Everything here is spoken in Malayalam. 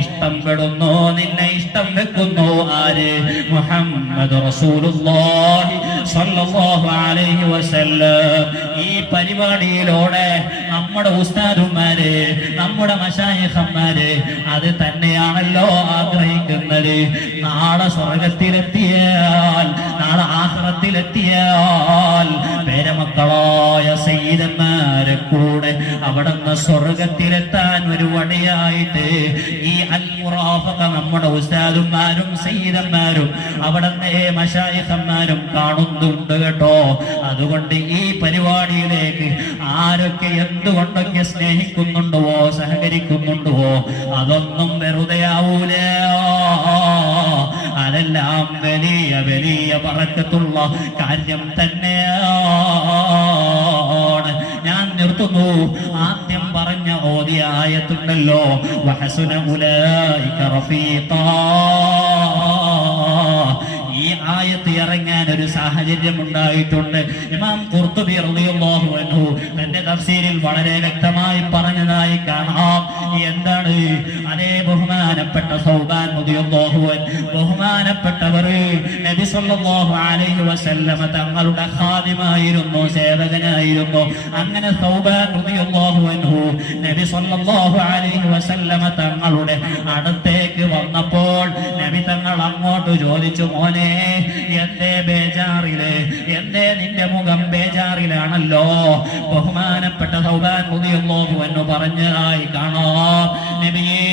ഇഷ്ടം പെടുന്നു, നിന്നെ ഇഷ്ടം വെക്കുന്നു ആര്? മുഹമ്മദ് റസൂലുള്ളാഹി സ്വല്ലല്ലാഹു അലൈഹി വസല്ലം. ഈ പരിപാടിയിലൂടെ നമ്മുടെ ഉസ്താദുമാര്, നമ്മുടെ മശായിഖന്മാര് അത് തന്നെയാണല്ലോ ആഗ്രഹിക്കുന്നത്. നാളെ സ്വർഗത്തിലെത്തിയാൽ, നാളെ ആഖിറത്തിലെത്തിയാൽ പേരമക്കളായ സയ്യിദന്മാരെ കൂടെ അവിടുന്ന് സ്വർഗത്തിലെത്താൻ ഒരു വഴിയായിട്ട് ഈ അൽ മുറാഫഖ നമ്മുടെ ഉസ്താദുമാരും സയ്യിദന്മാരും അവിടുന്ന് മശായിഖന്മാരും കാണുന്നുണ്ട് കേട്ടോ. അതുകൊണ്ട് ഈ പരിപാടിയിലേക്ക് ആരൊക്കെ എന്തുകൊണ്ടൊക്കെ സ്നേഹിക്കുന്നുണ്ടോ, സഹകരിക്കുന്നുണ്ടോ, അതൊന്നും വെറുതെ ആവൂല. അതെല്ലാം വലിയ വലിയ ബറക്കത്തുള്ള കാര്യം തന്നെയാണ്. ഞാൻ നിർത്തുന്നു. ആദ്യം പറഞ്ഞ ഓതിയ ആയത്തുണ്ടല്ലോ, വഹസുന ഉലൈക റഫീഖാ. ഈ ആയത്ത് ഇറങ്ങാൻ ഒരു സാഹചര്യം ഉണ്ടായിട്ടുണ്ട്. ഇമാം ഖുർത്തുബി റളിയല്ലാഹു അൻഹു തന്റെ തഫ്സീരിൽ വളരെ വ്യക്തമായി പറഞ്ഞതായി കാണാം. എന്താണ്? അതേ ബഹുമാനപ്പെട്ട സൗബാൻ റളിയല്ലാഹു അൻഹു, ബഹുമാനപ്പെട്ടവർ നബി സല്ലല്ലാഹു അലൈഹി വസല്ലമ തങ്ങളുടെ ഖാദിമായിരുന്നു, സേവകനായിരുന്നു. അങ്ങനെ സൗബാൻ റളിയല്ലാഹു അൻഹു നബി സല്ലല്ലാഹു അലൈഹി വസല്ലമ തങ്ങളുടെ അടുത്തേക്ക് വന്നപ്പോൾ നബി തങ്ങൾ അങ്ങോട്ട് ചോദിച്ചു, മോനെ എന്തേ ബേജാറില്, എന്തേ നിന്റെ മുഖം ബേജാറിലാണല്ലോ? ബഹുമാനപ്പെട്ട സൗബാൻ റളിയല്ലാഹു അൻഹു പറഞ്ഞതായി കാണാം, നബിയേ